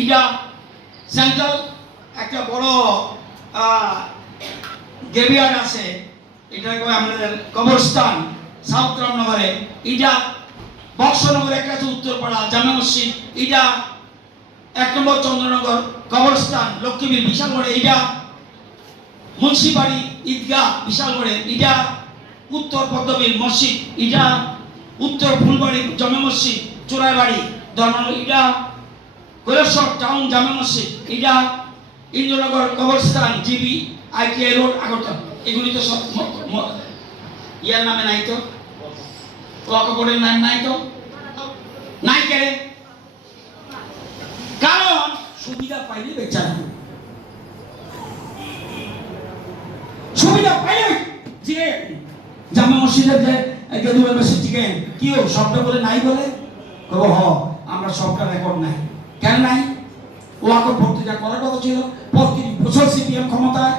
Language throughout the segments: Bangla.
এটা সেন্ট্রাল একটা বড় গেবিয়ার্ড আছে। এটা আমাদের কবরস্থান, সাউথ রামনগরে। এটা বক্সনগরে একটা আছে উত্তরপাড়া জামা মসজিদ। এটা এক নম্বর চন্দ্রনগর কবরস্থান লক্ষ্মীবীর বিশালগড়ে। এটা মুন্সিবাড়ি ঈদগাহ বিশালগড়ে। এটা উত্তর পদ্মবীর মসজিদ। এটা উত্তর ফুলবাড়ি জমে মসজিদ, চোরাইবাড়ি। ধর্ম এটা কৈলাসর টাউন জামে মসজিদ এটা ইন্দ্রনগর কবরস্থান, জিবি, আইটিআই রোড, আগরতলা। এগুলি তো সব ইয়ার নামে নাই তো? ওয়াকবোর্ডের নাম নাই তো? নাই কে? কারণ সুবিধা পাইলে বেচার সুবিধা পাইলে যে জামা মসজিদের যে গেদুবের মসজিদ থেকে কি সবটা বলে নাই বলে? হ, আমরা সবটা রেকর্ড নাই। কেন নাই? ওয়াকফ ভর্তি যা করার কথা ছিল পঁয়ত্রিশ বছর সিপিএম ক্ষমতায়,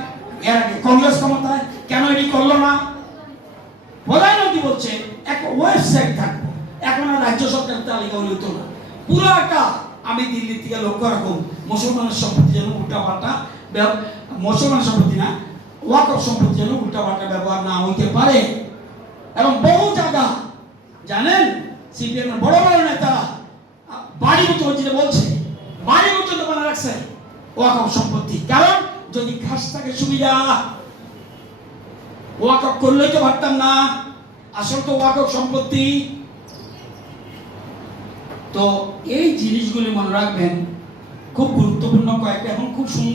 এর আগে কংগ্রেস ক্ষমতায়, কেন এটি করল না? প্রধানমন্ত্রী বলছে, এক ওয়েবসাইট থাকবে, এখন আর রাজ্য সরকারের তালিকা হলে তো না পুরাটা আমি দিল্লি থেকে লক্ষ্য রাখুন, মুসলমানের সম্পত্তি যেন উল্টা পাল্টা মুসলমান সম্পত্তি না, ওয়াকফ সম্পত্তি যেন উল্টা পাল্টা ব্যবহার না হইতে পারে। এবং বহু জায়গা, জানেন সিপিএম বড় বড় নেতা বাড়ি মতো যেটা বলছে রাখছে ওয়াকফ সম্পত্তি। কারণ যদি খাস থাকে সুবিধা। ওয়াকফ করলেই তো পারতাম না, আসল তো ওয়াকফ সম্পত্তি। তো এই জিনিসগুলি মনে রাখবেন, খুব গুরুত্বপূর্ণ কয়েকটা এবং খুব সুন্দর